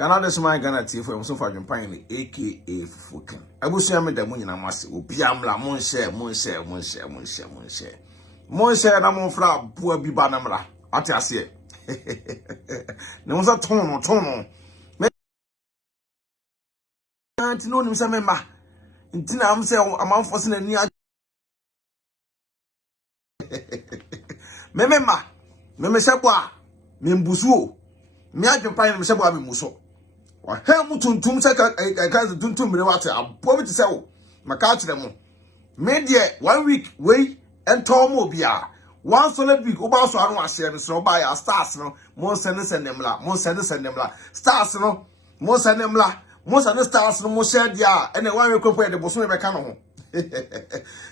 Canada Smile Ghana TV for so far Pine aka Fufuken. I will share me the money na masi. Upiamla mon share na mon fra bua bi ba na mra. Ate ase. Ne mo so ton. Me anti no nim se memba. Nti na am se amanfo se na ni mememma. Me shebwa. Me mbusuo. Me adwempan me shebwa me muso. Wa hem tuntum se ka tuntum mere wate abo bi se wo maka kire mo me de 1 week we ento mo bia one solid week oba so anu ase no so ba ya stars no mo send nemla stars no mo send stars no mo share dia ene 1 week ko e de boso me ka no ho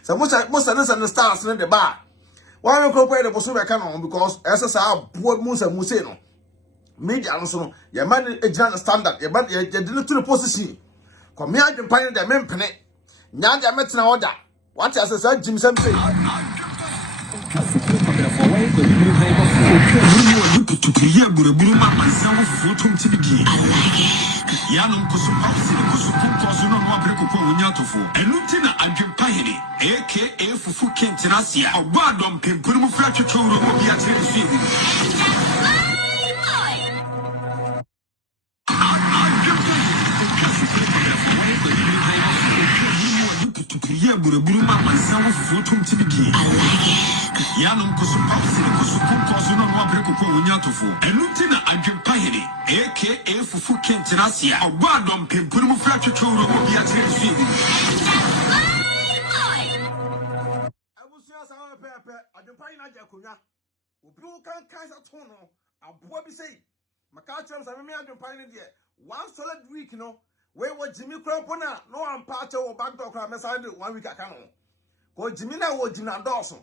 so mo send stars no de ba 1 week ko e de boso me ka no ho because esa sa abo mo say no media so no ye man ejina standard ye man ye de to the position come me adwempan de me mpene nya de metena order what as say Jim say Yanum Kusupaxi, Kusukum, no Mabrico, Unyatofo, and Lieutenant Adjun Pahini, aka Fufu Kentinasia, or Badom Pimpuru Fracture Choro, Beatrice. I will see us our paper at the Pine Jacuna. Ubu can Kaiser Tono, a boy say. Macachums and me at the Pine dear. 1 solid week, no. Where was Jimmy Cropona? No, I'm part of backdoor crime aside 1 week account. Go Jimmy was Jim Dawson.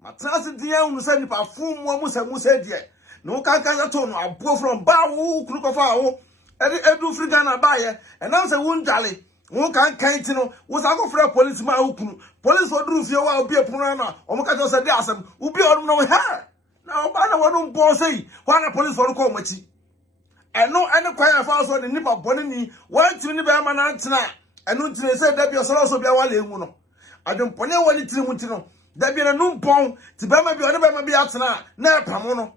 My transit unu send pa fun mo musa die no kan to no abo from ba wo kru ko fa wo edu free Ghana ba ye and now say won dale wo kan ti no wo sa go free police ma wo kunu police oduru fie wa obi epunu na o mo ka to say dey asem ubi odum no ha na ba na wonu bo say wa na police for ko machi eno ene kwan fa so ni nipa boni ni wan tiri ni be ma na ntena eno ntire say da bi so bia wala enwu no adwempone wali tiri mu ntino da bi na numpon ti ba ma bi one ba ma bi atena na pamo no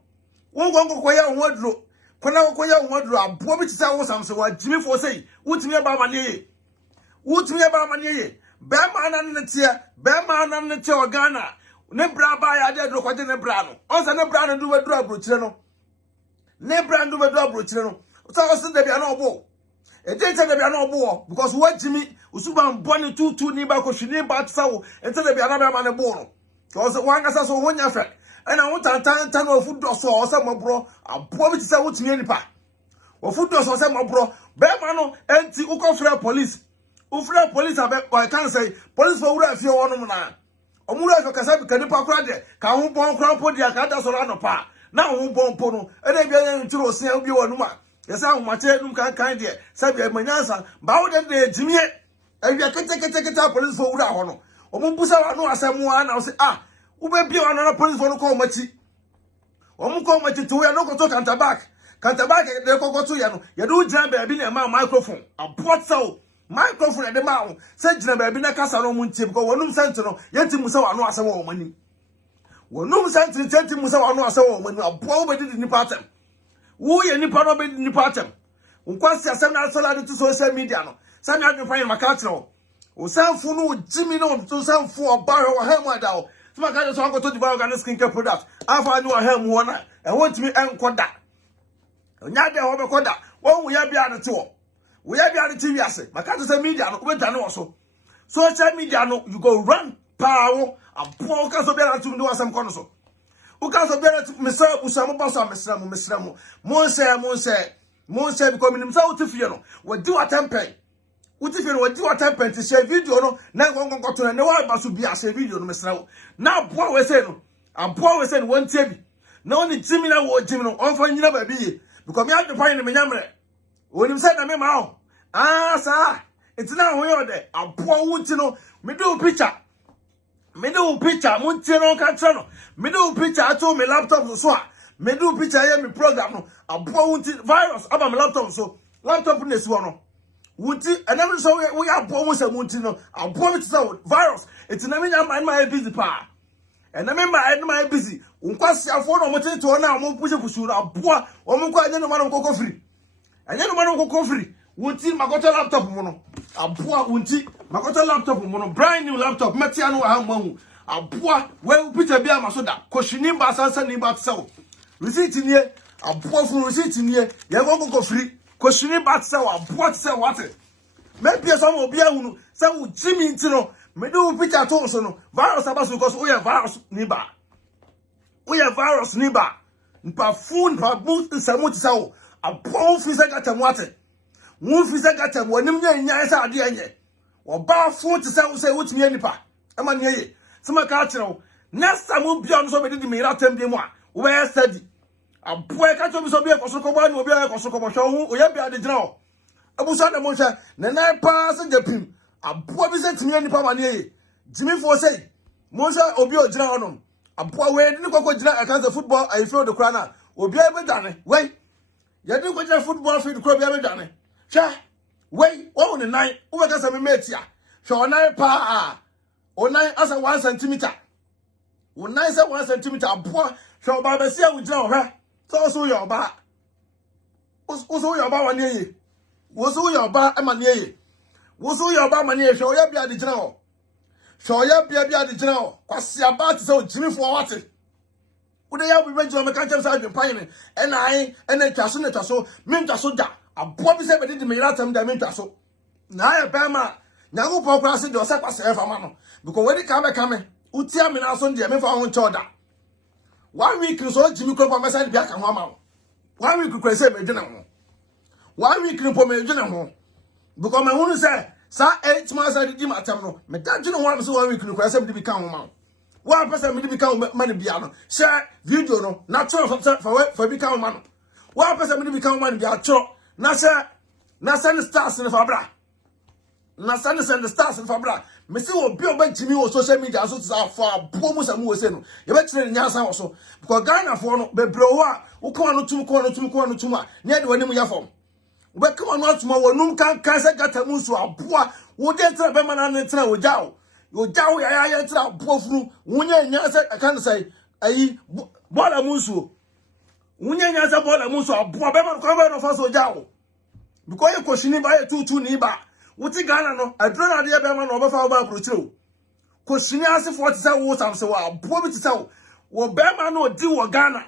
wo gongo ya wo aduro kona wo ya wo aduro abo bi tisa wo samse wa jimi fo sei wutimi ba ma ne ye ba ma na ne tie o Ghana ne bra ba ya de aduro kwaje ne bra no onsa ne bra no du aduro abrochire no ne bra ndu aduro abrochire no so o se da bi na obo e dey tell da bi na obo because what jimi usuba mboni tutu ni ba ko hwini ba tsawo ente da bi na ba ma ne bo no because one asa so wonya fe ena wo tantan no ofu do so o se mobro abo bi tse wo timi nipa ofu do so o se mobro be ma no enti ukofre police ufre police abe kan say police for wura afie wonum na omuru afie kasa bi kanipa kura de ka ho bon kura po dia ka da so ra no pa na ho bon po no ena bi anya ntiro osia bi wonum a yesa ho mate num kan de sabi amanyansa ba wo de jimie awia kete police for wura ho no omumbusa wa no asemu na o se ube bi wa na police for no ko machi omuko machi to ya no ko to counter back de ko to ya no ya do jira ba bi na ma microphone abotso microphone de ma o se jira ba bi na kasa no mu ntie because wonum sent no yenti musa wa no asemu wo mani wonum sent yenti musa wa no asemu wo mani abo be di nipa atem wo ye nipa no be di nipa atem nkwasi asem na sola de to social media no sami adwempan maka kire o sanfu no jimi no to sanfu oba ho ha mu ada o tuma ka so anko to diba organic skincare product afa ni o ha mu wona e wontimi enkoda onya de ho be koda won wo ya bia de te wo ya bia de te wiase maka to say media no ko beta no so social media no you go run power abo ka so bia na tum do asem kono so o ka so bia na tum me say usam bo so mesramu mo say because minim say utifie no wo di watempen utifie no wo di watempen ti share video no na gongo to na wa ba so bia share video no mesramu na abo we say no won tie bi na oni jimi na wo jimi no on fa nyina ba bi because me adwpan no me nyamre onim say na me ma o sa itina ho yo de abo wuti no me do picture mun tie no ka tra no me do picture ato me laptop so a me do picture here me program no abo wuti virus aba me laptop so laptop na esi no wuti enam so we abo mo samunti no abo mi tsa virus etinam nya my busy pa enam my busy unkwasi afo no mo tete na mo push kusu abo o mo kwa anya no man ko free anya no man ko free wuti makoto laptop mo no abo wuti makoto laptop mo no brand new laptop metia no ha mahu abo we picture bia masoda koshini ba sansa ni ba tsa receipt ni abo fu receipt ni ye go free koshini ba tsa abo tsa what maybe some obi ahunu say wo jimi ntino me do picture to so no virus abaso because we virus ni ba npa phone pa boot samuti sawo abo fi se gata mwate wo fi se gata wonim nya sa ade anye wo ba phone ti sawo say wotimi nipa ama ne ye sema ka kire next time wo bia no so be di me ratem bi mu a wo be study abo e ka to bi so bi e koso ko ba ni obi e koso ko bo hwe wo ye bia de gina o abusa na mo hwe na na pa se japim abo bi se timi nipa ma ne ye jimi fo say mo hwe obi o gina onom abo we ni kokko gina akanza football I feel the crana obi e be dane we ye di ko gina football field ko bi e be dane hwe we wo ne nan wo be ka se me metia hwe onan pa onan asa 1 cm onan se 1 cm abo hwe oba be se wo gina hwe so yo ba so yo ba wa ne ye woso yo ba amaniye woso yo ba amaniye hwe oya bia de gina ho hwe oya bia de gina ho kwase aba te so jimi fo wate ude ya bi bejo me kan chem sa adwempan ne ena twaso ne twaso me twaso da abo bi se be de me ratam da me twaso na ya ba ma nyago po kwa se de osa kwase e fa ma no because when it come utia me na so de me fa ho nchoda 1 week so jimi kro pa me sa de bia ka ho ama 1 week kro se me dwena ho 1 week ni po me dwene ho because me hunu say sa 8 months I di matam no me da dwene ho am so 1 week ni ko say me di kan ho ma wa person me di kan ma ne bia no share video no na tro for bi kan ho ma no wa person me di kan ho ma ne bia tro na send stars ne fa bra na send stars ne fa bra me say obi obantimi o social media so tsa for abo mu samu we say no ye be kire nya san wo so because Ghana for no be bro ho a wo ko anu tum a ne de wani mu ya fom we come on not tomorrow num kan say gata mu so aboa wo de tra be mana ne tra wo jawo ya tra aboa furu wunya nya say kan say ayi bola mu so wunya nya say bola mu so aboa be man ko be no fa so jawo because e koshini ba e tutu ni ba wuti Ghana no adrona de be man no be fa ba approach koshini ase 40 say wo sam say wo aboa bi ti say wo be man no di wo Ghana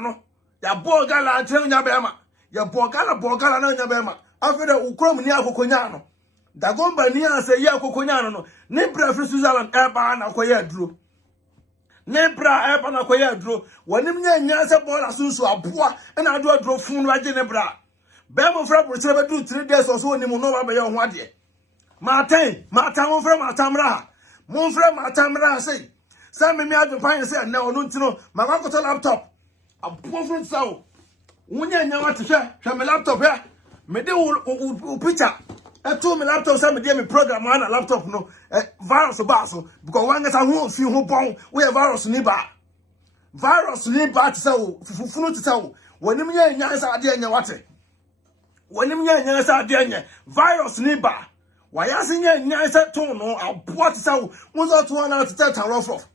no ya bo Ghana atwe nya be ma ya bogala na nya be ma afede ukrom ni akokonya no dagomba ni ase ya akokonya no ne bra fri Switzerland e ba na koye aduro ne bra e ba na koye aduro wonim nya se bola sunsu aboa e na aduro fun no age ne bra be mo fra pro be do 3 days or so ni mo no ba be ye ho ade maten mo fra matamra say me adwpan say na onu ntino magakoto laptop aboa fun sawo wunya nya wate hwe me laptop ya me de wo picture eto me laptop say me de me program na laptop no virus ba so because wanga sa ho fi ho bon we virus ni ba te say wo fufunu te say wo wonim nya sa ade nya wate wonim nya sa ade nya virus ni ba wa ya se nya sa to no aboa te say wo so to na te tata rough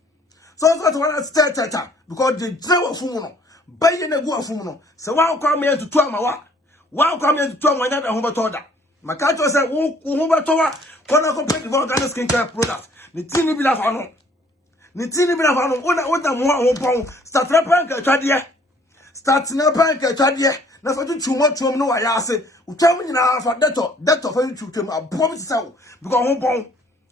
so to na te tata because the draw fumu no baye na gu afum no se wa kwa me tutu ama wa kwa me tutu ama nya da ho beto da maka to se wo ho beto wa kona ko pet for Ghana skincare products ni tini bi la fa no ona mo ho pon start na pan ka twade na fa tutu no wa ya ase utwam nyina fa deto fa tutu abo bi tsawo because ho pon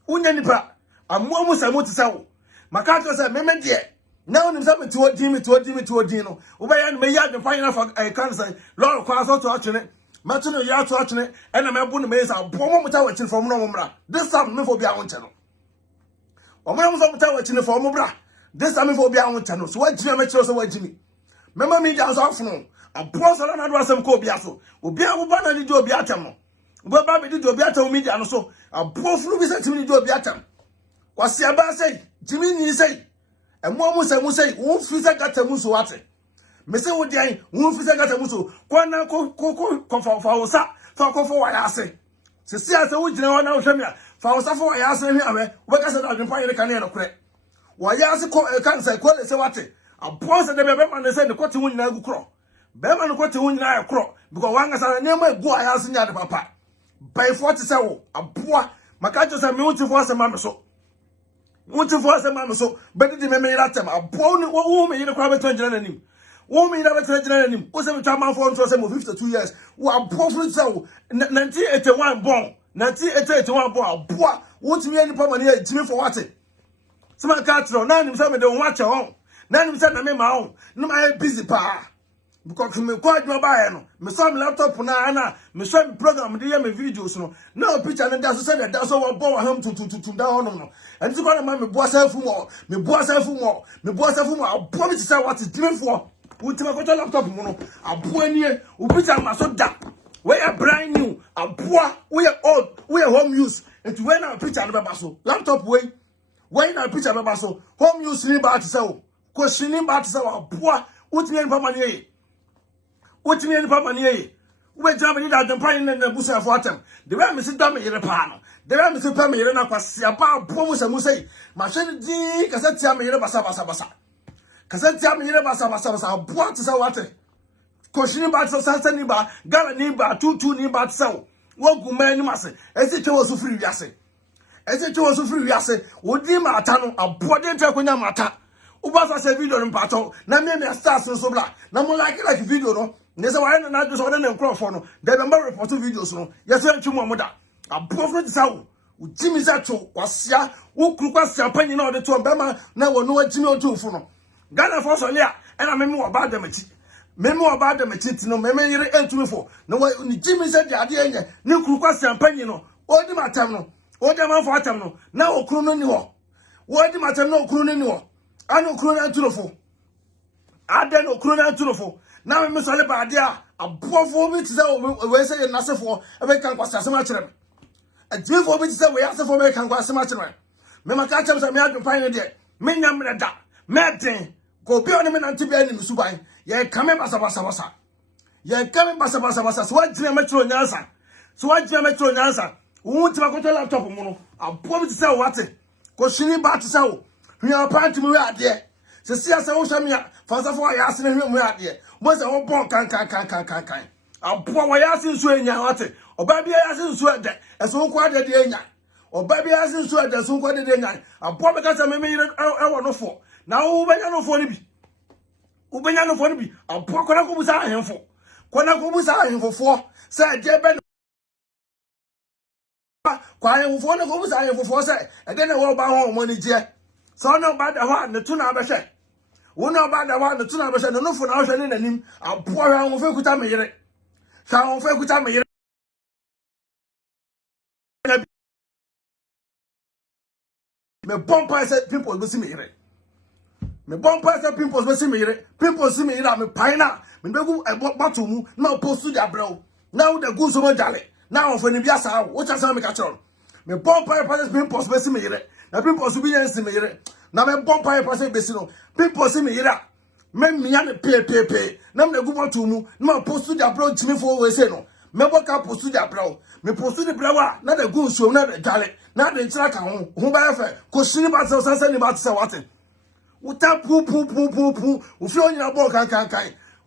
unya nipa amo mu samu tsawo maka to se me de now nim say me to odin no wo ba ya no me ya de final for kan say lord kwa so to atwene mato no ya to atwene e na me bo no me say bo mo ta wachin from no mra this time me for bia won che no o mo so mo ta wachin from mo bra this time me for bia won che no so wa jimi me kire so wa jimi me ma me ja so afuno abo so na do asem ko bia so obi a wo ba na di obi atam no wo ba be di obi atam media no so abo funu bi say timi di obi atam kwase aba say jimi ni say emo mu say wo fi say gata mu so wate me say wo dian wo fi se gata muso ko na ko fa wo sa fa ko fo wa ya ase se si ase wo gina wa na wo hwe me a fa wo sa fo wa ya ase hwe awe wo ka se da adwempa yire kan no kure wa ya ase ko kan se ko le se wate abo se de be ma ne se ne ko te wo nyina gu kro be ma ne ko te wo nyina ya kro because wanga sa ne ma gu aya ase nya de papa by 40 se wo abo maka jo se me wo ti fo ase ma me so Mutu for some man so, but the memory that time. A bone woman in the crowd between him. Woman in the between him. Was a man for 52 years. Who are profit so 1981 born. 1981 born. Boy, won't me any problem here. Jimmy for what it? Some can't throw. None of them don't watch your own. None of them are my own. No, my busy pa. Because me quite no buy no. Me some laptop na me some program dey me videos no. Now picture and that's say that's all bow him to down no. And to go man me boa self more. Me boa self more. Me boa self more. I boa me to say what is different for. We to my laptop no. I boa ni o picture ma so da. We are brand new. I boa we are old. We are home use. And to when our picture no be so. Laptop we. When our picture be so. Home use ni ba to say. Question ni ba to say boa. What me pa man ye. What me any papa near we Germany that the pine and the bush of water. The way Mrs. Dummy in a pan. The way Mrs. Pammy in a pass about Pomus and Musay. Machine D. Cassettia me in a basa. Cassettia me in a basa. What is our water? Question about Sansa Niba, Gala Niba, 2 Niba so. What good man must say? As it was so free, Yasse. As it was so free, Yasse. Would you matano a body track mata? Ubasa se video in pato. Na me start so bla. Na mo like video no. Nese wa na just order na crowd for no. They number report videos no. Yes we ntwu mo da. Abofo tisa wo. Ujimi za to kwasia. Wo kru kwasia panyi na ode to bema na wo no ajimi otumfo no. Ghana for so lia. E na meme wo ba da machi. Meme wo ba da machi ti no meme yire entumi fo. Na wo ni jimi za de ade enye. Ni kru kwasia panyi no. Odi matam no. Odi man for atam no. Na wo kru no ni ho. Wo odi matam no kru no ni ho. Ano kru na turofo. Ade no kru na turofo. Na me so le ba de a abofo bi ti say we say nasefo e be kan kwasa asema kire me. Adwefo bi ti say we asefo be kan kwasa asema kire me. Me maka chem say me adwpan ne de. Me nyam ne da. Me den. Go bi oni me nante bi ani suban. Ye kame basa. Ye kame basa. So what jina me tro nyansa. So what jina me tro nyansa. Wo ti makoto laptop mu no. Abofo bi ti say what? Ko shini ba ti say wo. Hia panti mu ade. Se sia se wo hwamia fansa fo ya ase ne hwemu ade. Mo se wo bon kan. Abo wa ya ase nsu enya wate. Oba bia ya ase nsu ade. Eso wo kwa ade de enya. Oba bia ya ase nsu ade so kwa ade de enya. Abo be ka se me yire e wo no fo. Na wo benya no fo ni bi. Wo benya no fo ni bi. Abo kona ko busa ahemfo. Kona ko busa ahemfo se de be kwa ahemfo na ko busa ahemfo se e de na wo ba ho mo ni je. So no bad ho na tu na abehwe. Wo no bad ho na tu na abehwe no fo na hwe ne nanim abo hwa ho fe kuta me yire. Sha ho fe kuta me yire. Me bompa say people go see me yire. Me bompa say people go see me yire. People see me yire me paina. Me begu bottle mu na post dia brew. Now the go so mo jale. Now for ni biasa wo cha say me ka choro. Me bompa say people go see me yire. Na people so bi yan see me yire. Na me bompa say be si no. People see me yire. Me mia ne pe. Na me go bottle mu na post dia brew jimi for we say no. Me boka post dia brew. Me post the brew na the go so na the jale. Na de nchira ka ho ba fe ko shini ba se sansa ni ba se wate uta pu u fi onyina bo kan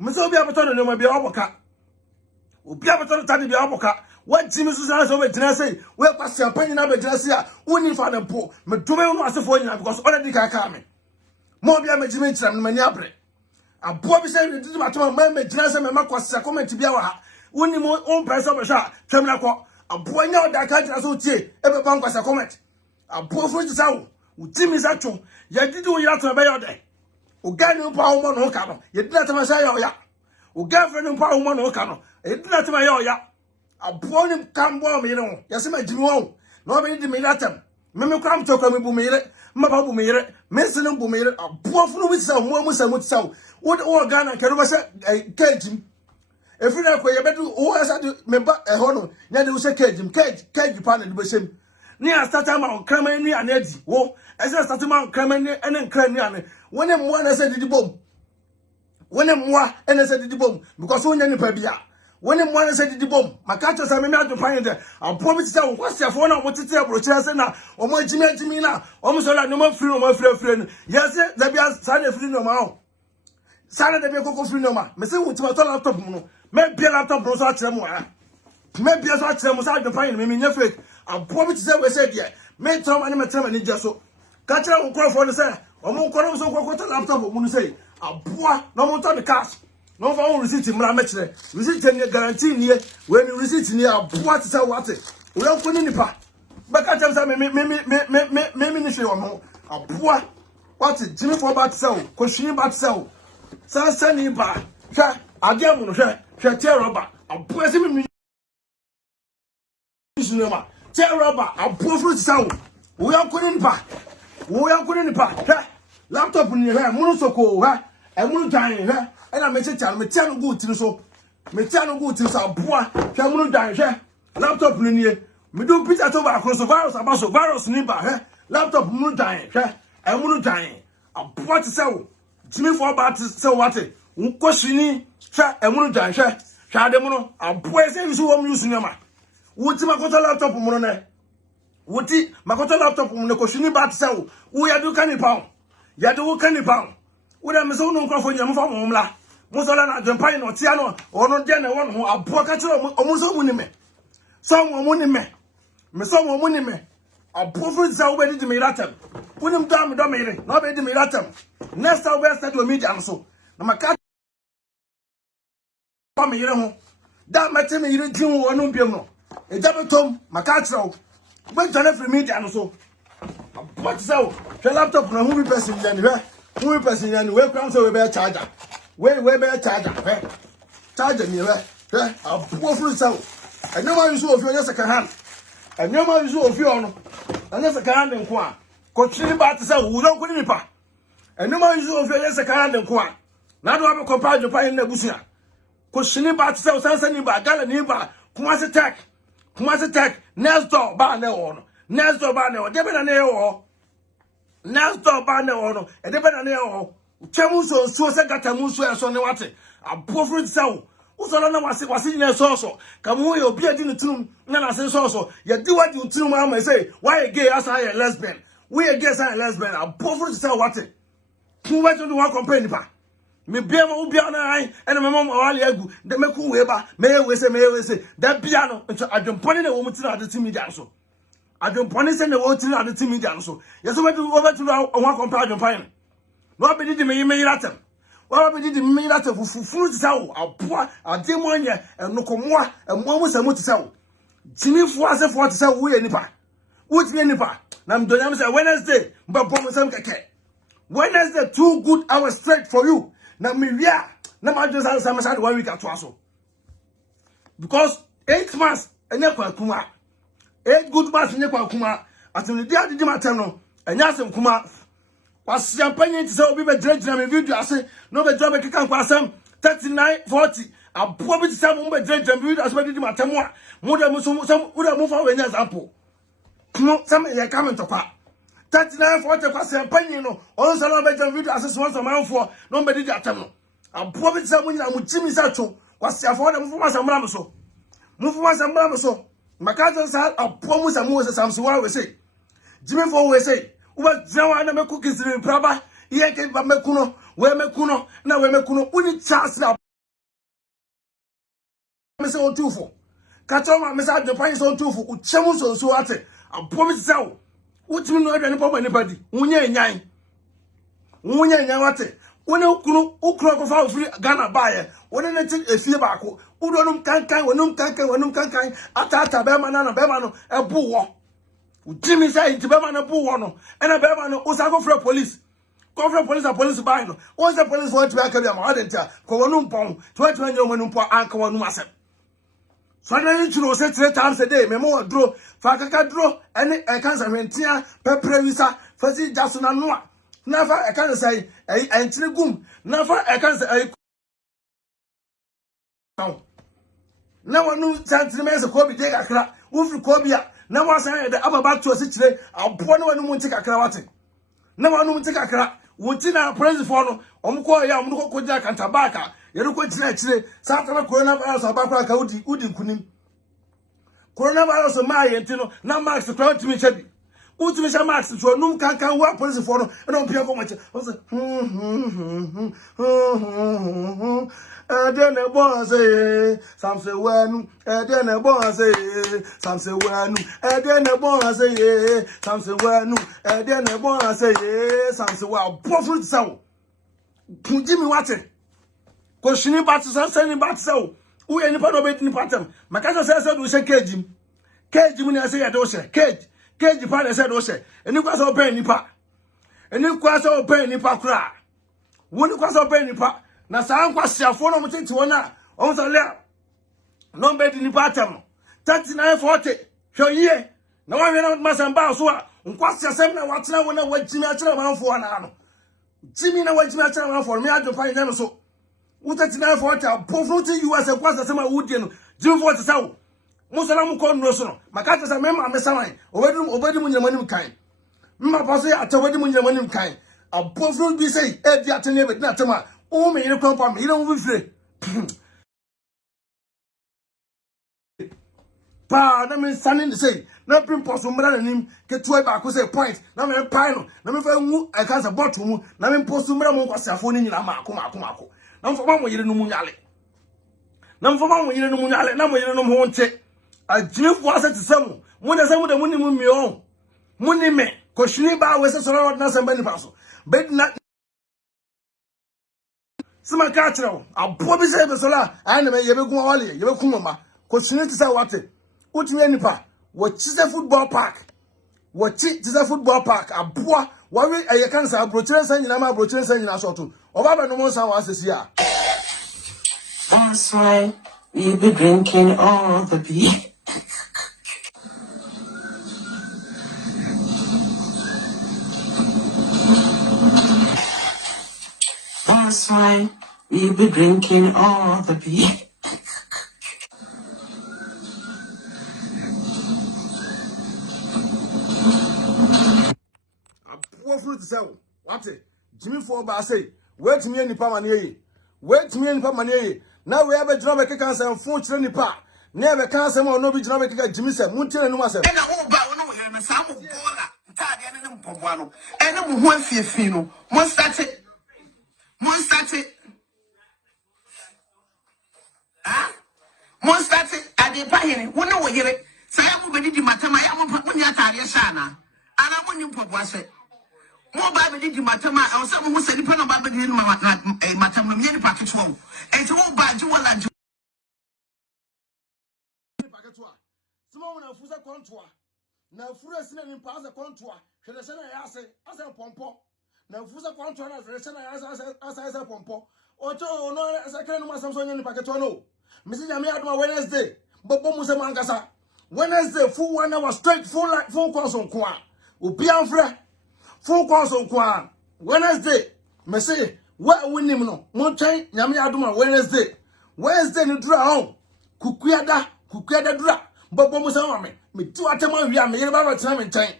me so obi abeto no ma bia oboka obi abeto ta de bia oboka wa jimi so sansa so be jina sei we kwase ampanyi na be jina sei a uni fa na po me do me no asefo onyina because already ka me mo bia me jimi nchira me mani abre abo bi se didi ma to ma me jina sei me makwase comment bia wa ha uni mo on press up sha twem na ko abo nya oda ka jira so tie e be ban kwasa comment abo fo jisa wo utimi za tun ye didi wo ya to be yode o ga ni pa wo mo no ka no ye didi atama sha ya o ga fre ni pa wo mo no ka no ye didi atama ya abo ni kan bo me no ye se ma jimi wo no be di me latam me kram to ko me bu me yire ma ba bu me yire me se no bu me yire abo fo no bi sa mo sa mo tsa wo ga na ka no ba se kejim if you know you better who has to member a honor, near the cage pan and the same. Near Statama, Cramani and Eddie. Whoa, as a Statama, Cramani and then Cranian. When one has said the bomb. When a moi and I said the bomb because when any pabia. When a one said the bomb, my catchers are made to find it. I'll promise to what's your phone, what to tell Brochasena, or my Jimena, almost like no more free, no more friend. Yes, there be a Sunday free no more. Sunday be a cocoa free no more. Missing with my laptop, maybe a laptop bros out them. Maybe as I tell was out the pine, maybe your fake. I'll promise to say, we said, yeah, make Tom and my time and just so. Catcher will call for the same. Or more columns of what a laptop will say. I'll pour no more time the cash. No for all receipt in Marametre. Receipt and guarantee near when you receipt near what is our water. We don't put in the part. But I tell them, maybe or more. A poor what is Jimmy for bad sell, question bad sell. San Sunny bar. I get one share terror. A poor semi. Terror. A poor fruit sound. We are putting the part. We are putting the part. Laptop in your hair, monosoko, and moon dying here. And I make a child, me tell good to so. Me tell good to so, boy, Cameron dying here. Laptop in here. Me do pizza over across the virus, about so virus neighbor here. Laptop moon dying here. And moon dying. A boy to sell. Jimmy for about to sell what it. Unquestioning, and moon dying here. Shademono, a boy says you are using your man. What's my laptop money? What it, my laptop on the questioning about sell. We are do canny pound. Yadu canny pound. When I'm so no for your from Homla. Mozola, the pine or Tiano, or no dinner one who are poor catcher almost a winning. Some winning me. Some winning me. A prophet is already the Miratum. Put him down, dominating, not the Miratum. Next, I'll rest at your media so. No, my cat. You know, that matter me, you didn't do one no piano. A double tom, my cat so. Went to every media and so. What's so? The laptop, no movie person, who person and where comes over a charger. Where bear charger, charger me, a poor fruit cell. And no man is of your just a can. And no man is of your honor. And that's a can and quan. Continue back to sell, who don't put in the pa. And no man is of your just a can and quan. Now do I have a compare to pie in the bushia. Continue back to sell Sansan by Gala Niba, Kumasi attack, next door, bar no honor. Next door, bar no, Debit and Air. Next door, bar no honor, and Debit and Air. Chamuso, so Sagamuso, and Sonny Watte. A poor fruit cell. Usolana was in a saucer. Camuyo appeared in the tomb, Nana says also. You do what you two may say. Why a gay as I a lesbian? We a gay as I a lesbian. A poor fruit cell watte. Who went to one company? Me bear will be on eye, and my mom or Aliagu, the Meku Weber, may we say, that piano, I don't put in a woman to the Timmy Danso. I don't punish any water at the Timmy Danso. Yes, I went over to one companion fine. What did you mean at them? What did you mean at them for food sell? A poor, a demonia, and no more, and one was a motor sell. Jimmy was a for to sell we any part. What's any part? Nam Donam say Wednesday, but Bomosam Kake. Wednesday, 2 good hours straight for you. Now, me, yeah, now I just answer my 1 week at Twasso. Because 8 months, and Yakwa Kuma, 8 good months in Yakwa Kuma, as in the day of the Matano, and Yasam Kuma. Was champagne to sell people dredging and video. I say, no, the job I can pass them 39-40. I'm probably some dredge and video as well. Did my tamoa. More than some would have moved away as ample. Some are coming to part 39-40 pass champagne, no, all the video as once a month for nobody that time. I'm probably someone that would Jimmy Sacho was the affordable for my Sambramoso. Move for my Sambramoso. My cousins had a promise and Moses. I'm so I will say. Jimmy always say. What Zawana me cookies in Praba, Yake Mekuno, where Mekuno, now where Mekuno, we need chance now. Miss on 2 for Katoma, Miss the Pines on 2 for Chamus so at it. I promise so. What you know anybody? Unya Yang. Unya Yawate. When you clock of our free Ghana buyer, when I take a fear Udonum cancan, Atata Bemana, Bemano, a boo. Jimmy said to Bemana Buono, and a Bemano was a go for police. Go for police and police by no. Once the police want to back up your mother, Colonum Pong, 20 when Uncle Nuasa. So I need to know 3 times a day, Memo draw, Fakaka draw, and I can't say, Pepper Visa, Fuzzy Jason and Noah. Never I can't say, and Trigum, never I can't say, no one knew Santi Mesa Kobe take a crack, Wolf Kobia. Now I say the upper back to a city, I'll point one won't take a crawat. No one won't take a crack. Wuntina praise for no, Omko ya Muko Koja Cantabaka, Yeruko Chile, Santa Coronavirus Abaka Udi Kunim. Coronavirus of my Antino, now Max the crowd to me, Chevy. Ultimate Max to a no can work police for no, and don't appear much. Then a boss, some say one, then a boss, some say one, then a boss, some say one, then a boss, some say well, profit so. Jimmy Watson. Questioning battles and sending back so. Who any part of it in pattern? Macasa says, we say cage. Cage when I say a dose, cage. Cage part said, Ose, and you was open nipa. And you was open nipa cry. When you was open nipa. Na saa nkwasi afo no mtete wona o so le no bed ni patam 3940 hwoye na wa hwe na masamba so a nkwasi asem na watena wona wajimi akira manfo na ano jimi na wajimi akira manfo me adwopa nya no so 3940 abofo ti US kwasi asem a wudie no jimi 40 sawo musala mu ko no so no makata sa mema amesawan obedi mu nyamanim kan mma paso ya atawedi mu nyamanim kan abofo bi sei e di atene be na atema o me yire kwampa me yire wo bifre pa na me sanin say na pimpo so mra nanim ke tuwa ba ko say point na me pai no na me fa ngu e kan say bottle mu na me post mra mo kwasiafo ni nyina ma akoma na mfo ba mo yire no mu nyale na mfo ba mo yire no mu nyale na mo yire no ho nche ajimfo asati samu mo na samu da munni mu mi on munni me ko shini ba we se so na samba ni paso bed na Sima kachiro abo bi se be sola ana me yebe gun wale yebe kun mama ko sini ti say wate utini nipa wo chise football park wo chi chise football park aboa wa we eye kan sa abrochire san nyina ma abrochire san nyina so to oba be no mo san wa asesi a. That's why you be drinking all the beer. That's why you be drinking all the beer. Aboa fruit sell. What? Jimmy for ba say, wait me nipa mane yi. Wait me nipa mane yi. Na we have a drama can say fun chire nipa. Never can say no be drama can Jimmy say, muntie no asem. Na wo ba wo no here na sa mo bola. Ntade ne mpobwa no. Ene mo ho afiefi no. Mo start adepa hene wo na wo yere sa ya mo bedi di matama ya mo nya tare sha na ana mo nyi mpobwa se mo ba bedi di matama e so mo ho sadi pa na ba bedi ni matama no nyeni paketo wo e ti wo ba ji wala ji paketo a sima wo na fuza kontoa na fura sina ni pa za kontoa hwede se na ya ase pompo na fuza kontoa na hwede se na ya ase pompo o to no ase kre no masam so nyeni paketo no Mrs. Yami Adma Wednesday, Bobo Musa Mangasa. Wednesday, full 1 hour straight, full course on Kwa. Upian Fre, full course on Kwa. Wednesday, Messi, what winning no? Mountain, Yami Adma Wednesday. Wednesday, you draw home. Kukiada dra. Bobo Musa Mame. Me two atema, we are made about time and time.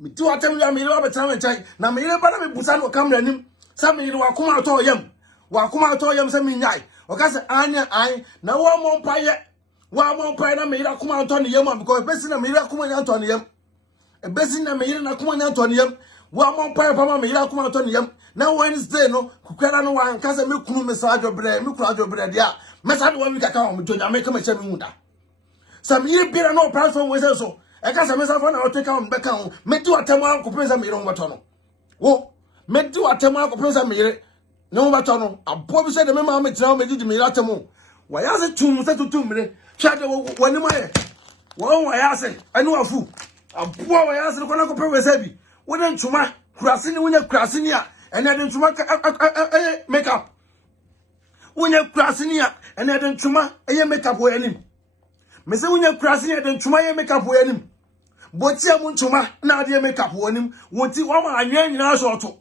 Me two atema, we are made about time and time. Now, me never be Busano come to him. Some you are come out to him. Wakuma to him, some in yai. Okase anya ai na wo mo mpaye na me ira kuma Anthony yam because besi na me ira kuma Anthony yam e besi na me ira na kuma Anthony yam wo mo mpaye pa ma me ira kuma Anthony yam na Wednesday no kukwara no wan kase me kunu me sa adwobre me kunu adwobre dia me sa de wo mi kaka wo jonya me kama che me huda sam yi bira no platform we so e kase me sa fa na o take am be kan me di atema ko pesa me ira mo to no wo me di atema ko pesa me ira no matter no abo bi say de me ma me tira me di me ratemo wa ya se tum se tutum me twa de wani maye wa ya se ani wa fu abo wa ya se ko na ko pe we sabi wona ntuma kurase ni wonya kurase ni a ene de ntuma makeup wonya kurase ni a ene de ntuma makeup wo anim me se wonya kurase ni de ntuma makeup wo anim botia mu ntuma na de makeup wo anim wonti wa ma anwa nyina so to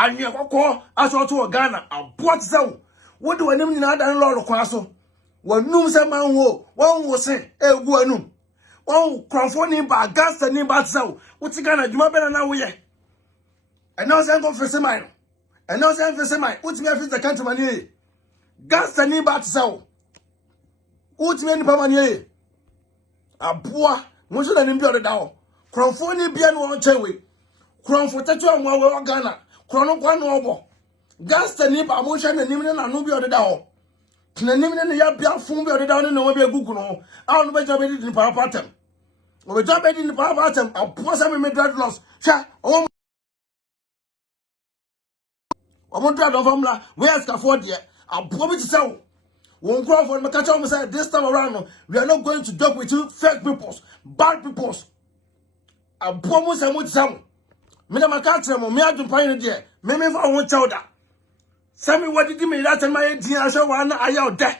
anya kokko aso to Ghana aboa tsew wodi wanim nyina dan lolo kwa so wanum se manwo wonwo se egu anum won krofo ni ba gasta ni ba tsew wuti Ghana djuma bena na woye ena o se ngo fese man And now say say my ultimate face the country money. Gas any bat sell. Ultimate money. Aboa mo so na nimbi odeda ho. Kronfo ni bia no won chewe. Kronfo tetu amwa we Ghana. Krono kwa no obo. Gas any ba mo hwe na nimne na no bi odeda ho. Na nimne ne ya bia fun bi odeda ho ne no bi agugu no. A no be job edit ni power pattern. We job edit ni power pattern. Aboa say me dreadlocks. Sha o mo dread of amla. Where's the for there? Aboa bi ti say won't grow for me catch on say this time around we are not going to joke with you fake peoples, bad peoples. Aboa mo say mo ti say me na makatre mo me adumpan ne de me fa won chawda. Say me what did me that my din ahwe wa na aya ode.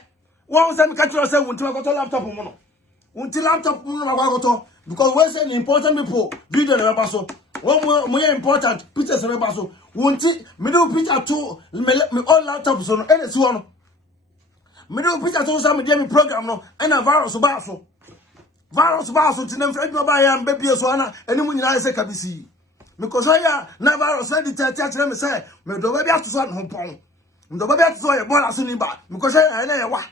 Won say me catch say won't makoto laptop mo no. Won't laptop mo na makoto because we say important people video na ba so. One more important pictures na ba so. Won't me do picture to me all laptop so no any so no. Me do picture to some me program no and a virus ba so tinam fe adwa ba ya mbebie so ana enimu nyina se kabisi because ya na virus na di tete me say me do ba bia to so no pon me do ba bia to so ye bola so ni ba because ya na ye wa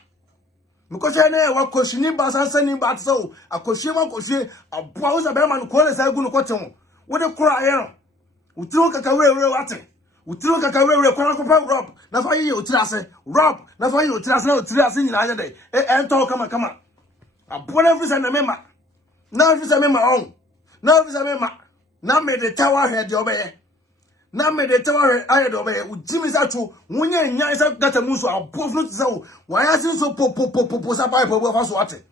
because ya na ye wa koshini ba san ni ba so akoshi ma koshi aboa wo za be man ko le sai gu no kotem wo de kura ye no utiro kaka we wate utiro kaka we kwa ko pa rob na fa yi utira se rob na fa yi utira se na utira se nyina anya de ento kama aboa na visa na mema na visa mema on na visa mema na me de tower head obeye na me de tower head obeye ujimi sa to wonye nya isa gata muso aboa funu tsa wo waya sin so po sa pipe bo fa so ate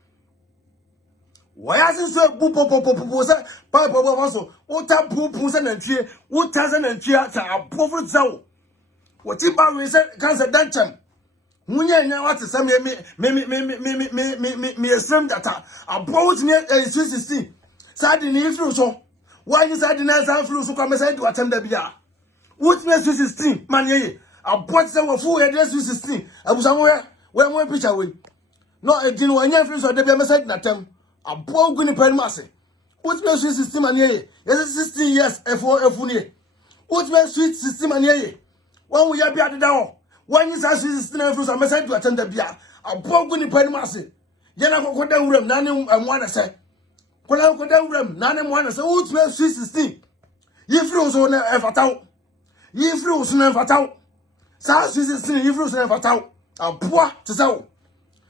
waya sin so po sa pipe bo fa so o ta pu sa na ntwie o ta sa na ntwie ta aboa funu tsa wo woti ba we se cancer danchem munye nya wate sam me stream data about me 16 sadi ni ifru so why sadi na san flu so kwa sadi watem da bia what me 16 man ye about say wo fu ye 16 abusa we mo picture we no edin wanya flu so da bia me sadi na tem about guni pan mase what me 16 man ye 16 years efu ni what me 16 man ye one we bia de da when you say 16 fruits am say to attend the bia abogu ni pani mase ye na kokoda wuram na ne amwana say kokoda wuram na ne amwana say who 16 ye fruits so na efataw ye fruits na efataw sa 16 ye fruits na efataw aboa te say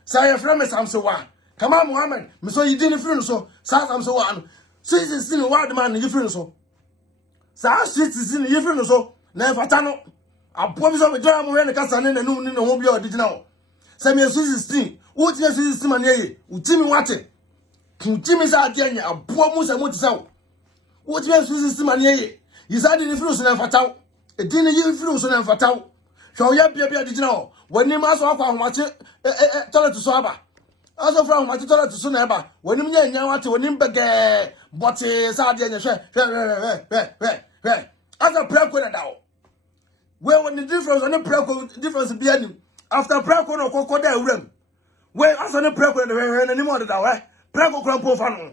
say ye frame samso wa kama Muhammad me so yidi ni fruits so sa samso wa no 16 wa de man ye fruits so sa 16 ye fruits so na efata no aboa bi so me dora mo we ne kasa ne nanum ne ho bia odijina ho se me 16 wo ti 16 man ye utimi wate utimi sa ade anya aboa mu se mo ti sawo wo ti 16 man ye yisa de ni firu so na fataw edi ne ye firu so na fataw hwe o ya bia odijina ho wani ma so akwa ahomache toilet so aba aso fra ahomache toilet so na eba wani nya nya wate wani mbege bote sa ade anya hwe aso preko na dawo where when the difference on the prayer difference be any after prayer no kokko da wuram where as on the prayer no any more da wa prayer ko kran po fa no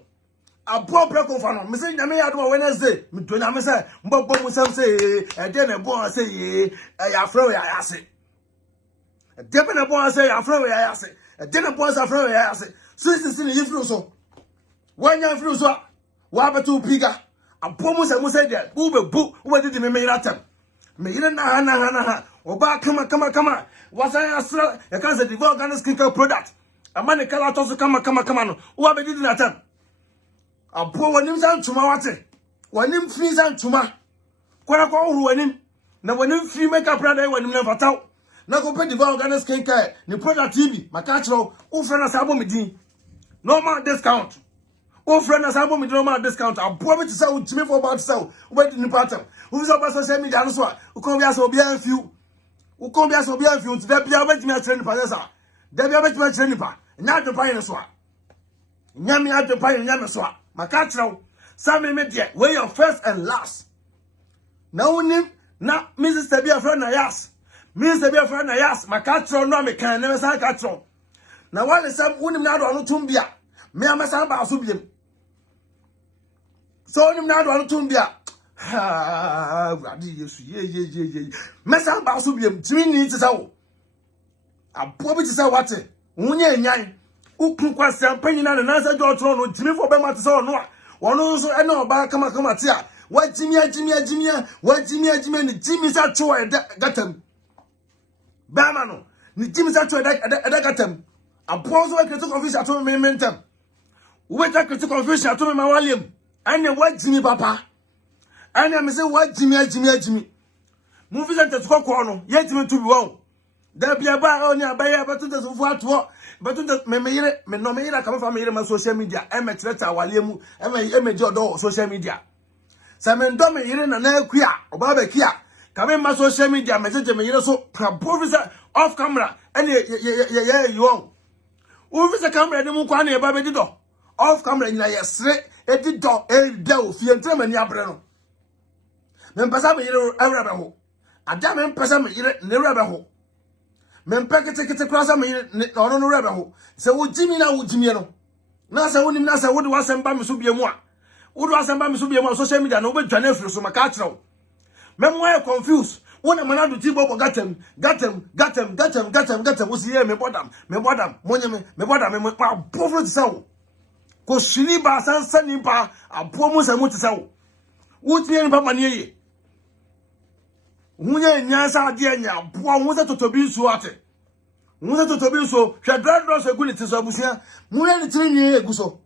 abo prayer ko fa no me say nyame yado Wednesday me to nyame say mbobbo mu sam say e de na bo say e ya fro ya ase e de na bo say ya fro ya ase e de na bo say fro ya ase so you fro so when you fro so wa betu piga abo mu say de bu be bu wo de me iratam me yina na ha oba kama wasa asra ya kan say the organic skincare product amane kala to so kama no wo be didi na tam abo wanim san tuma wate wanim fi san tuma kwara kwa huru wanim na wanim fi makeup product wanim na fataw na ko pe the organic skincare ni product TV maka chiro wo frena sabo medin normal discount wo frena sabo medin normal discount abo be to say ultimate for about sell wo be ni pattern wo so ba social media no so wo kon bia so bia afiu wo kon bia so bia afiu to da bia be timi atrend pa sa da bia be timi atrend pa nya do pa yin so a nya mi ado pa yin nya me so a maka chiro same me de we your first and last na unim na Mrs. Bia friend na yas Mrs. Bia friend na yas maka chiro no me kan na me sa ka chiro na wale sam unim na do anu tumbia me amasa ba so biem so unim na do anu tumbia ha radi yesu ye mesa ba so biem timi ni ti sawo abo bi ti sa wate wunye nyan ukun kwase ampanyina na nasa jo tro no timi fo be ma ti sa no a wono so e na oba kama ti a wajimia ni jimi sa cho e gatam ba ma no ni jimi sa cho e gatam abo so e kreto confuse ato me mentam we ta kreto confuse ato me ma waliem ane wajimi papa ane me se wajimi mu fi sente kokko no ye jimi to bi won da bia ba oni abaye ba to so fu ato ba to me yire me no me yire ka fa me yire ma social media e me treta waliem e me je odo social media Samendo me yire na akua oba kia ka me ma social media message me yire so professor off camera and you on officer camera ni mu kwa na e ba be do off camera nyina yesre e di do e da ofie ntema ni abre no me mpasa me yire ewra be ho ada me mpasa me yire ne ewra be ho me mpekete krasa me yire ono no ewra be ho se wo jimi na wo jimi no na se wonim na se wo de wasamba me so biemu a Udu asamba mi subi emo social media no be dwane afiri so maka atrew. Memo e confused. Wona manadu ti bobo gatem wo siye me bodam monye me bodam me pa bofro ti sawo. Ko shini ba sansa ni pa abo mu se mu ti sawo. Wuti ni pa mane ye. Hunye nyansa ade anya abo hu se totobi nsu ate. Hu se totobi nsu hwe dradro so egu ni ti so abusia. Mu ye ni tiri ni egu so.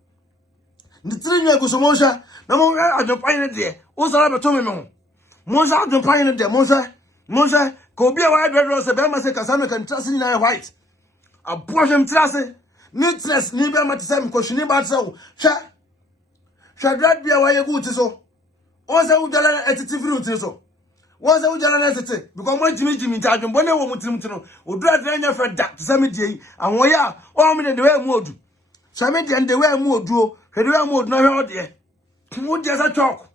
Nditrinyo eguso monja na mo adwopan ne de o sara beto me mo monja adwopan ne de monja ko bia wa adwo se be ma se kasa me kan trase ni na white abojem trase neatness ni be ma te se me ko shini ba tse wo hwa grad bia wa yegu ti so o se u jala etiti fruit ti so wo se u jala na etiti because mo jimi ta adwon bone wo mutim no o dra dra nya fa da te se me die awon ya o me de we mu odu so me de we mu odu Kedua mo na hwe ode. Mo de sa talk.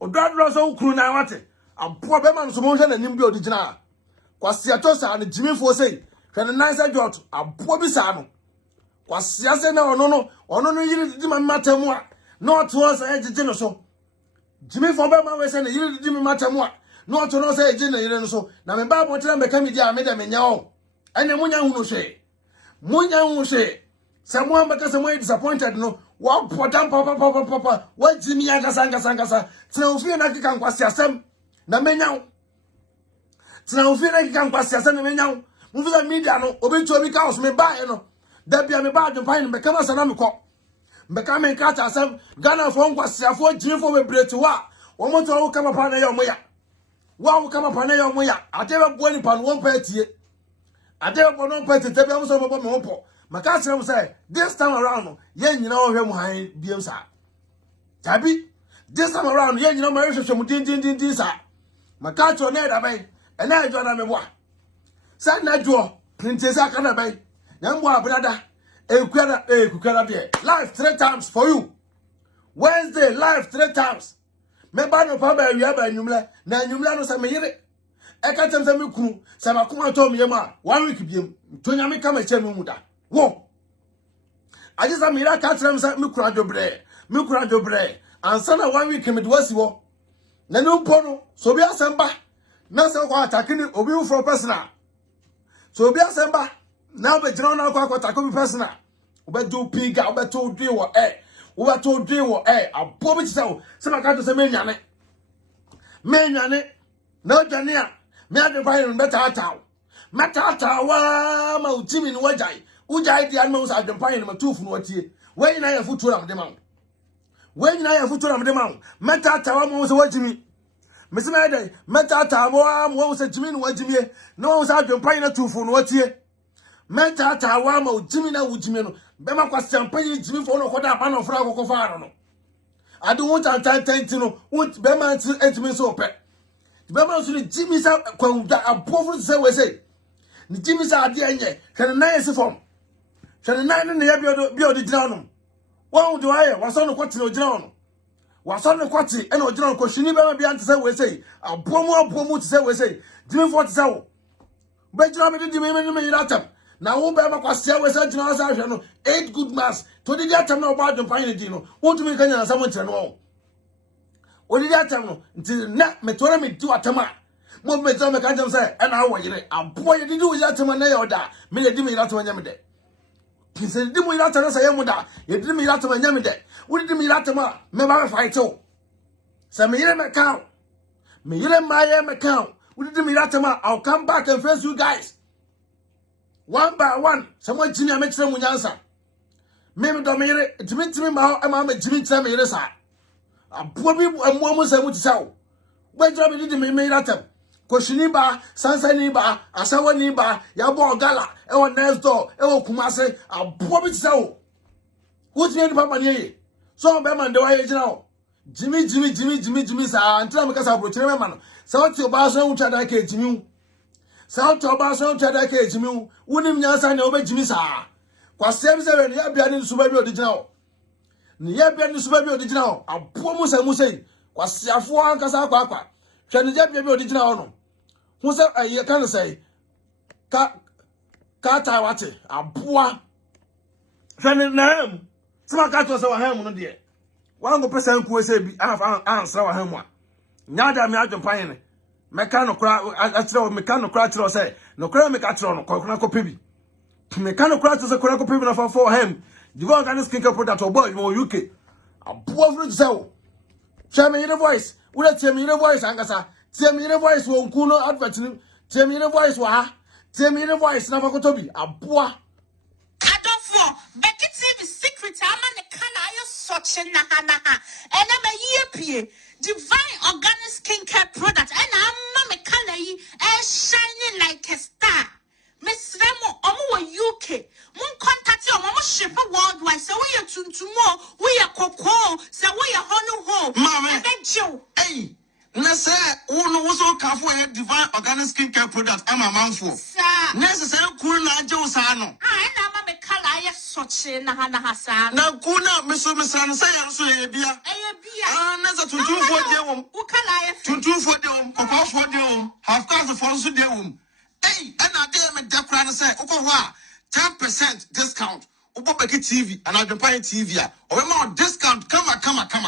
Odadro so ukuru na wate. Abo be man so mo hwe na nim bi odigina. Kwase atosa na jimifo sei. Hwe na nice jot. Abo bi sa no. Kwase ase na ono no yiri didi man matemu a. No to so ejije no so. Jimifo be man we se na yiri didi man matemu a. No to no so ejije na yiri no so. Na me ba bo tira me ka media me de me nya o. Ene munya hu no hwe. Munya hu hwe. Samu ambaka samu disappointed no. Wa podam papa wa jimi ya gasa tena ofie na kika nkwasi asem na menyaw tena ofie na kika nkwasi asem na menyaw mu visa media no obetu obi ka osme ba e no da bia me ba adwopan me kama sana me ko me ka me ka ta asem Ghana fo nkwasi afo jimi fo bebreti wa wo moto wo kama pa na ya omo ya wa wo kama pa na ya omo ya ade be bo ni pa no won pa tie ade be bo no pa tie te bia mo so mo bo me po Maka tell say this time around, yen you know him high BMSA. Tabi, this time around, yen you know my relationship din sa. Maka to ne da bay, and I join me wa. Send that draw, Princess Akana bay. Yamwa brother, kukara there. Live 3 times for you. Wednesday, live 3 times. Me ba no pa ba wi ba nyumla, na nyumla no sa me yire. E ka tem sa me kunu, sa ma kuma to me yema, 1 week biem. To nya me ka ma che me mu da. Wo I just am here catch them say me kura dobre ansa na 1 week me do wasiwo na no pono so bi asamba na se kwa attack ni obi from personal so bi asamba na be jira na kwa attack obi personal obi do piga obi to dwe wo abo bi tse wo se ma ka to se me nyane na dwane a me ade fire no beta ataw wa ma utimi ni wajai Uja idi anma usa adempan ni matufu no tie. We nyina ya futu na mde ma. Meta tawa mo usa wajimi. Mesina ide meta tawa mo usa jimi no wajimi. No usa adempan na tufu no tie. Meta tawa mo jimi na wujimi no. Be ma kwase ampan ni jimi fo no koda apa no fra akoko fa no. Adu won tantanti no. Won be ma nti etimi so pe. Be ma so ni jimi sa kwawda abofu se we say. Ni jimi sa ade anye. Hwe na yesi form. Shana nine ne ya bi odigina no. Won do aye, waso no kwati no gina no. Waso no kwati e no gina no ko shini be ma bi ante se we say. Abomu te se we say. Dimi for te se wo. Be gina me di me yira tam. Na wo be ma kwase we say gina sa hwe no. 8 good mass. To di atam na oba adwon pan di no. Wo to me kanya na samo ntre no. What did I tell you? Until not me told me to atama. Mo me tell me can't say, and I was a boy did do that to my name or that. Me let me that to my name. He said, do me that to say, Yamuda. You did me that to my name. What did me that to my member fight too? Some year my count. Me let my account. What did me that to my I'll come back and face you guys. One by one, someone Jimmy makes them with answer. Maybe Dominic, Jimmy, I'm Jimmy Tammy, sir. A probably a woman said what to sell. Where job did me made at them? Koshiniba, Sansa Niba, Asawa Niba, Yabo Gala, Ewa Nesto, Ewa Kumase, a probably sell. What's the Papa Ye? So Beman, the way now. Jimmy, sir, until because I would remember. South to Basso, which I like Jimmy. South to Basso, which I like Jimmy. Wouldn't you sign over Jimmy, sir? Kwa 7 ya bia ni super original. Ni ya bia ni super original. Apo mo se musei. Kwa siafo ankasa akwa. Hwe ni ya bia original no. Hu se aye kan say. Ka ta wate aboa. Hwe ni na Sima ka to se wa ham no de. Wa ngo pesa nku se bi ansra wa ham a. Nyaada me adwempan ne. Meka no kra akyerɛ meka no kra akyerɛ se. No kra meka akyerɛ no kɔ ko pebi. Me kind of crash to people for him. The one kind of skincare product or boy in UK. A poor fruit sell. Tell me in a voice. Would I tell me in a voice, Angasa? Tell me in a voice, won't cool advertising. Tell me in a voice, wah. Tell me in a voice, never go to be a poor. I don't for Becky TV secret. I'm on the canal, such a naha. And I'm a year divine organic skincare product. And I'm a canal, shining like a star. Miss Remo, Omo UK. Mon contact you, Omo ship worldwide. So we are tuntumo, we are cocoa, so we are honor home. Mama, hey, Nessa, Uno was so careful and divine organic skincare product. I'm a man for. Sir, Necessary Kuna Joe Sano. I am a color, such a Nahana Hassan. Now, Kuna, Miss Missan, say, I'm so a beer. Nessa to 2 for the womb. 2 for the womb, Cocoa for the womb, half cast the false of the womb. Hey, and I dare me that cry and say, okay, 10% discount. Ubobeke TV and I've been buying TV. Or more discount. Come on.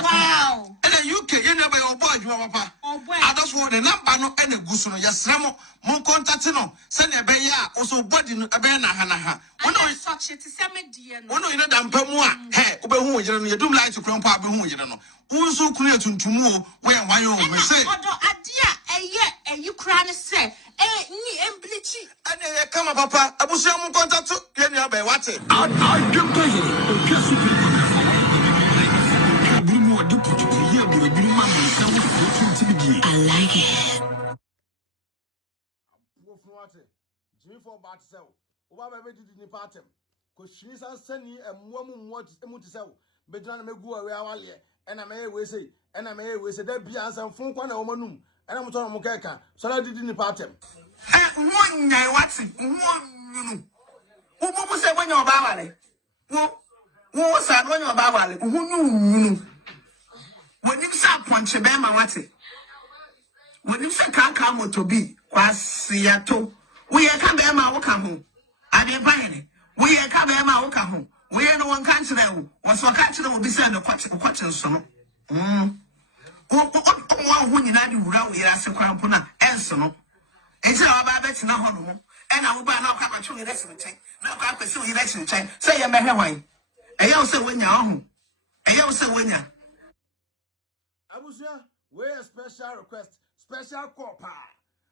Wow. And then UK, you never your boy, you papa. Oh, boy. I just want the number no any gusuno. Yes, Ramo, Mon contatino. Send a beya, also body a bena hanaha. When I such it is a median. One in a damn pemua. Hey, Ubehu, you don't like to grandpa, who you don't know. Who's so clear to more where my own may say. Although a dear, a year, and you cry and say, ni embleachy. And come on, papa. I was your contact to get your bay. What's it? I can pay it. Just to be I like it. Jimmy for bad sell. What I did in the party. Because she's sending a woman what to sell. But John may go away and I may always say, and I may always say, there be some phone corner woman. And I'm talking about so I did in the party. One night, what's it? Who say when you're about it? Who said when you're about it? Who knew? When you saw Ponche Bema, what's it? When you say can't come to be, was Seattle. We are come Bema, come home. I didn't buy it. We are come Bema, come home. We are no one country that was so country that will be sent a question. So, who you not do, we are so crampona, and so no. It's our baby to know home, and I will buy no cap to election chain. No cap to election chain. Say a man wine. A young say when you're home. A young say when you're. I was here. Where a special request, special call,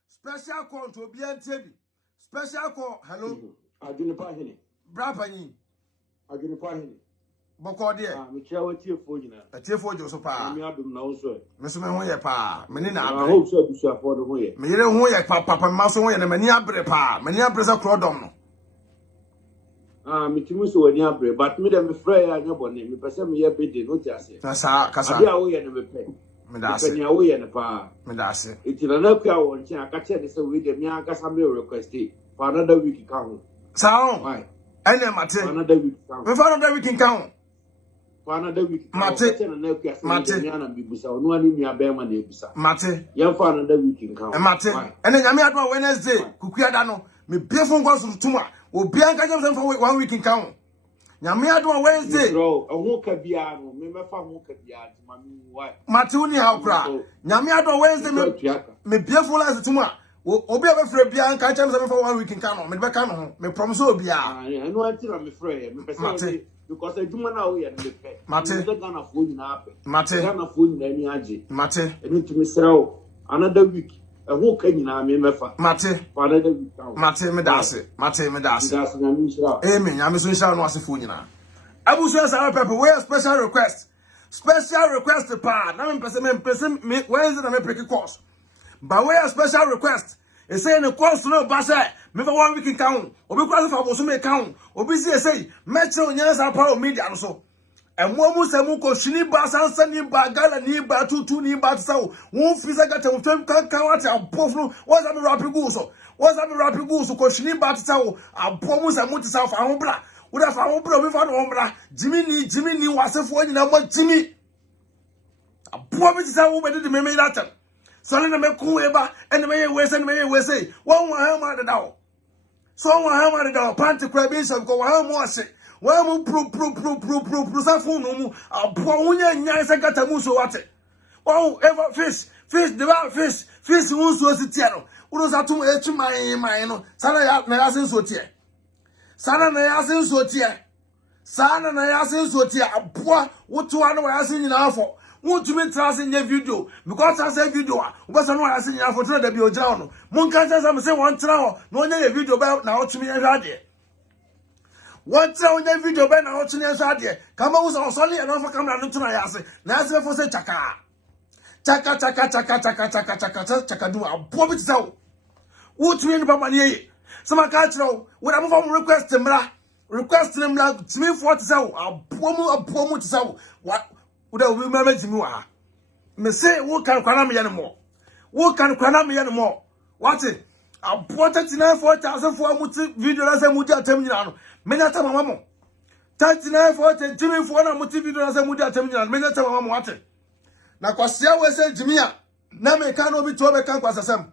special call to be on TV. Special call, hello. I didn't buy any. Brapani. I didn't buy any. Boko dear. I'm a tear for you now. A tear for Joseph. I'm not doing no, sir. Mr. Mahoya pa, Menina. I hope so to share for the way. Me don't want papa maso and mania brepa, mania presa crodom. Me too so any abre, but me them afraid I know one name. Me person me a bit no just. Nasa, Casa. I away and me pay. Medasi. Me away and a pa. Medasi. It's another cow on chair. I catch it so with the Miaka Samuel requested for another week count. Sound. Why? And then Mate. Another week count. We found another week count. For another week. Mate. Mate. You for another week count. Mate. And then I mean Wednesday. Kukuya dano. Me pay for goes to Tuma. Will be a for 1 week count. Nyame adom Wednesday Bro, a who can be a no, me fa who can be a mami why. Matuni how kra. Nyame adom Wednesday me beautiful as tuma. Obi a be frɛ bia nka kyem se me for 1 week nka no me be ka no ho. Me promise obi a. I know until I'm afraid. Me person because I do man now here me pay. Mate. Gana phone na happen. Mate. Gana phone na ni age. Mate. Enu to me srɛ another week. A who can you na me mefa. Mate. For another week. Mate me dase. Mate me dase. That's na me srɛ. Amen. Nyame so nhyira no asefo nyina. Abusu asa pepper we special request. Special request pa. Na me pese me Wednesday na me break course. But we special request. E say the course no ba say me for 1 week count. Obi kwa fa boso me count. Obi say metro nyansa pa o media no so. Emo mu se mu ko shini ba sansa ni ba gala ni ba tutu ni ba tsawo. Won fisa gata mu fem kan wati aboflu. What's that me rapid go so? What's that me rapid go so ko shini ba tsawo. Abo mu se mu tsawo fa ho bra. Wo da fa ho bra obi fa no bra. Jimi ni wasefo nyina mo jimi. Abo mi tsawo be de me that. So na me ku eba ene me we say won wa ha ma de dawo so wa ha ma de dawo panty kwa bi so ko wa ha mo ase wa mu pro sa fun no mu abo wunya nya se gata mu so wate wow ever fish the ba fish won so tie no wo sa tum e tu man no sana ya na ya sen so tie sana na ya sen so tie abo wo to wa no ya sen nyina afọ won to me trust in your video because I say video we person no asin ya for tell da bi o jira no mon kan say won tra ho no nya video ba na o tumi ya ade won tra on video ba na o tumi ya ade kama wo so so le na for camera no tuna ya ase na ase for say chaka do abo bi tsaw wo tumi ni papa ne ye sama ka kira wo da mo for request mra tumi for tsaw abo mu tsaw what Uda ubi mama jimi wa. Me say wo kan kwana me yanemo. Wo kan kwana me yanemo. What it? About 39,000 for muti video na say muti atem nyina no. Me nyata mama mo. 39,000 jimi for na muti video na say muti atem nyina no. Me nyata mama mo what? Na kwasia we say jimi a na me kan obi to be kan kwasasam.